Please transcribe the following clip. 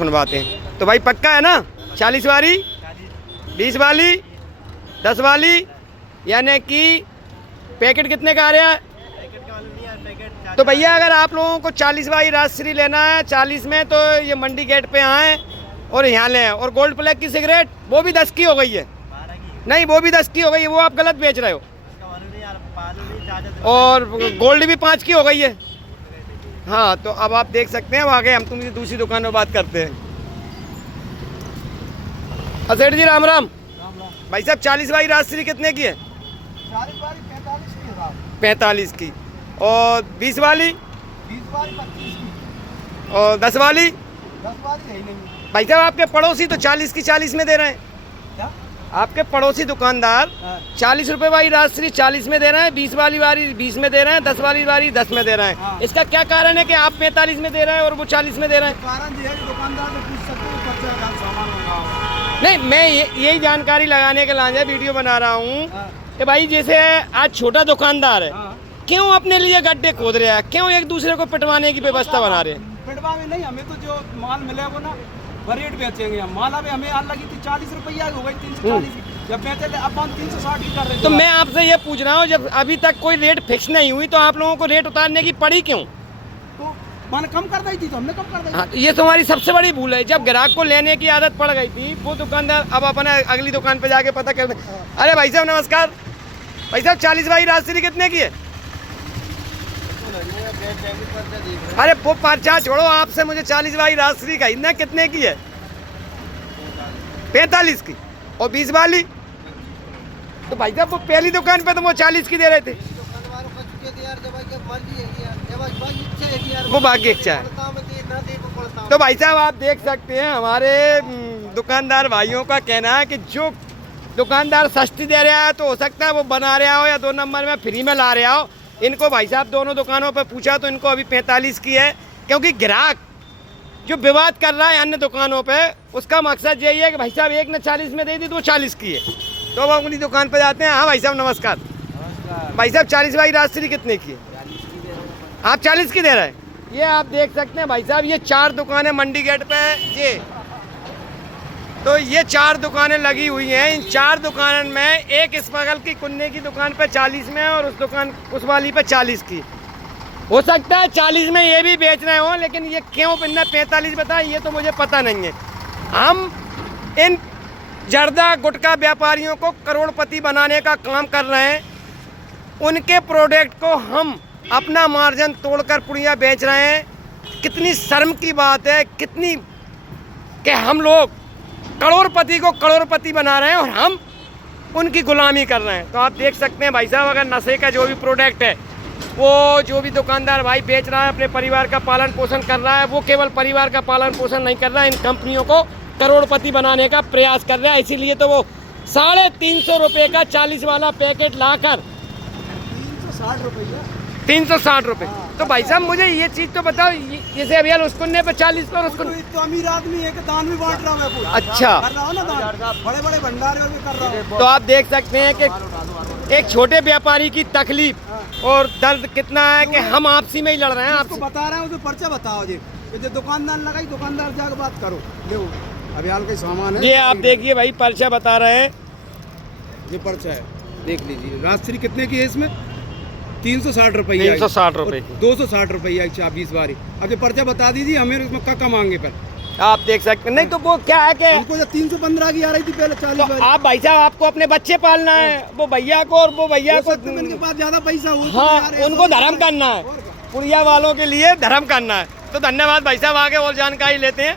सुनवाते हैं। तो भाई पक्का है ना 40 वाली, 20 वाली, 10 वाली, यानी कि पैकेट कितने का आ रहा है? तो भैया अगर आप लोगों को 40 वाली राजश्री लेना है 40 में, तो ये मंडी गेट पे आए और यहाँ लें। और गोल्ड प्लग की सिगरेट वो भी 10 की हो गई है, नहीं वो भी 10 की हो गई है, वो आप गलत बेच रहे हो। और गोल्ड भी 5 की हो गई है। हाँ तो अब आप देख सकते हैं, आगे हम तुम दूसरी दुकान में बात करते हैं। सेठ जी राम राम। भाई साहब 40 वाली राजश्री कितने की है? 45 की। और 20 वाली? 20 वाली 25 की। और 10 वाली? 10 वाली है नहीं। भाई साहब आपके पड़ोसी तो 40 की 40 में दे रहे हैं। क्या? आपके पड़ोसी दुकानदार 40 रुपए वाली राजश्री 40 में दे रहे हैं, 20 वाली 20 में दे रहे हैं, 10 वाली 10 में दे रहे हैं। इसका क्या कारण है कि आप 45 में दे रहे हैं और वो 40 में दे रहे हैं? कारण ये है कि दुकानदार से पूछ सकते हैं कच्चा का सामान मंगाओ। नहीं, मैं यही जानकारी लगाने के लिए वीडियो बना रहा हूँ कि भाई जैसे आज छोटा दुकानदार है, क्यों अपने लिए गड्ढे खोद रहा है, क्यों एक दूसरे को पिटवाने की व्यवस्था बना रहे हैं? पिटवा में नहीं, हमें तो जो माल मिले वो ना रेट बेचेंगे हम। माल अभी हमें आने लगी थी 40 रुपया हो गई, 340 जब बेचे थे, अब हम 360 की कर रहे हैं। तो मैं आपसे ये पूछ रहा हूँ, जब अभी तक कोई रेट फिक्स नहीं हुई तो आप लोगों को रेट उतारने की पड़ी क्यों? तो मैंने कम कर दी थी, तो हमने कम कर दी। हाँ, ये तुम्हारी सबसे बड़ी भूल है। जब ग्राहक को लेने की आदत पड़ गई थी वो दुकानदार अब अपने अगली दुकान पे जाके पता कर। अरे भाई साहब नमस्कार। भाई साहब 40 वाली राजश्री कितने की है? अरे वो पर्चा छोड़ो, आपसे मुझे 40 वाली राजश्री का इतना कितने की है? 45 की। और 20 वाली? तो भाई साहब वो पहली दुकान पे तो वो 40 की दे रहे थे। वो भाग्य इच्छा है। तो भाई साहब आप देख सकते हैं, हमारे दुकानदार भाइयों का कहना है कि जो दुकानदार सस्ती दे रहा है तो हो सकता है वो बना रहा हो या 2 नंबर में फ्री में ला रहा हो। इनको भाई साहब दोनों दुकानों पर पूछा तो इनको अभी 45 की है, क्योंकि ग्राहक जो विवाद कर रहा है अन्य दुकानों पे, उसका मकसद यही है कि भाई साहब एक ने 40 में दे दी तो वो 40 की है। तो अब अपनी दुकान पे जाते हैं। हाँ भाई साहब नमस्कार। भाई साहब 40 वाली राजश्री कितने की है? आप 40 की दे रहे हैं। ये आप देख सकते हैं भाई साहब, ये 4 दुकानें मंडी गेट पे ये, तो ये 4 दुकानें लगी हुई हैं। इन 4 दुकानों में एक इस बगल की कुन्ने की दुकान पे 40 में और उस वाली पे 40 की। हो सकता है 40 में ये भी बेच रहे हो, लेकिन ये क्यों इनने 45 बताया ये तो मुझे पता नहीं है। हम इन जर्दा गुटखा व्यापारियों को करोड़पति बनाने का काम कर रहे हैं। उनके प्रोडक्ट को हम अपना मार्जिन तोड़कर पुड़िया बेच रहे हैं। कितनी शर्म की बात है, कितनी कि हम लोग करोड़पति को करोड़पति बना रहे हैं और हम उनकी गुलामी कर रहे हैं। तो आप देख सकते हैं भाई साहब, अगर नशे का जो भी प्रोडक्ट है वो जो भी दुकानदार भाई बेच रहा है, अपने परिवार का पालन पोषण कर रहा है, वो केवल परिवार का पालन पोषण नहीं कर रहा है, इन कंपनियों को करोड़पति बनाने का प्रयास कर रहा है। इसीलिए तो वो 350 रुपये का 40 वाला पैकेट लाकर 360 रुपये। तो भाई साहब मुझे ये चीज़ तो बताओ, जैसे अभी उसको पे 40 पर उसको तो अमीर आदमी है कि दान भी बांट रहा है। अच्छा कर रहा हो ना दान, बड़े बड़े भंडारे में कर रहा हूँ। तो आप देख सकते हैं कि एक छोटे व्यापारी की तकलीफ और दर्द कितना है कि हम आपसी में ही लड़ रहे हैं। आपको बता रहे हैं, उसे पर्चा बताओ जी। जो दुकानदार लगाई, दुकानदार जाकर बात करो। देखो अभी हाल का सामान है, ये आप देखिए भाई पर्चा बता रहे हैं, ये पर्चा है, देख लीजिए। राजश्री कितने की है इसमें? 360 रुपये। 360 रुपये की 260 रुपये 20 बारी। अब ये पर्चा बता दीजिए हमें, इसमें क्या मांगे पर आप देख सकते हैं। नहीं तो वो क्या है कि हमको जो 315 की आ रही थी पहले 40 तो आप भाई साहब आपको अपने बच्चे पालना है, वो भैया को और वो भैया को इनके पास ज्यादा पैसा हो, हाँ उनको धर्म करना है, पुड़िया वालों के लिए धर्म करना है। तो धन्यवाद भाई साहब, आगे और जानकारी लेते हैं।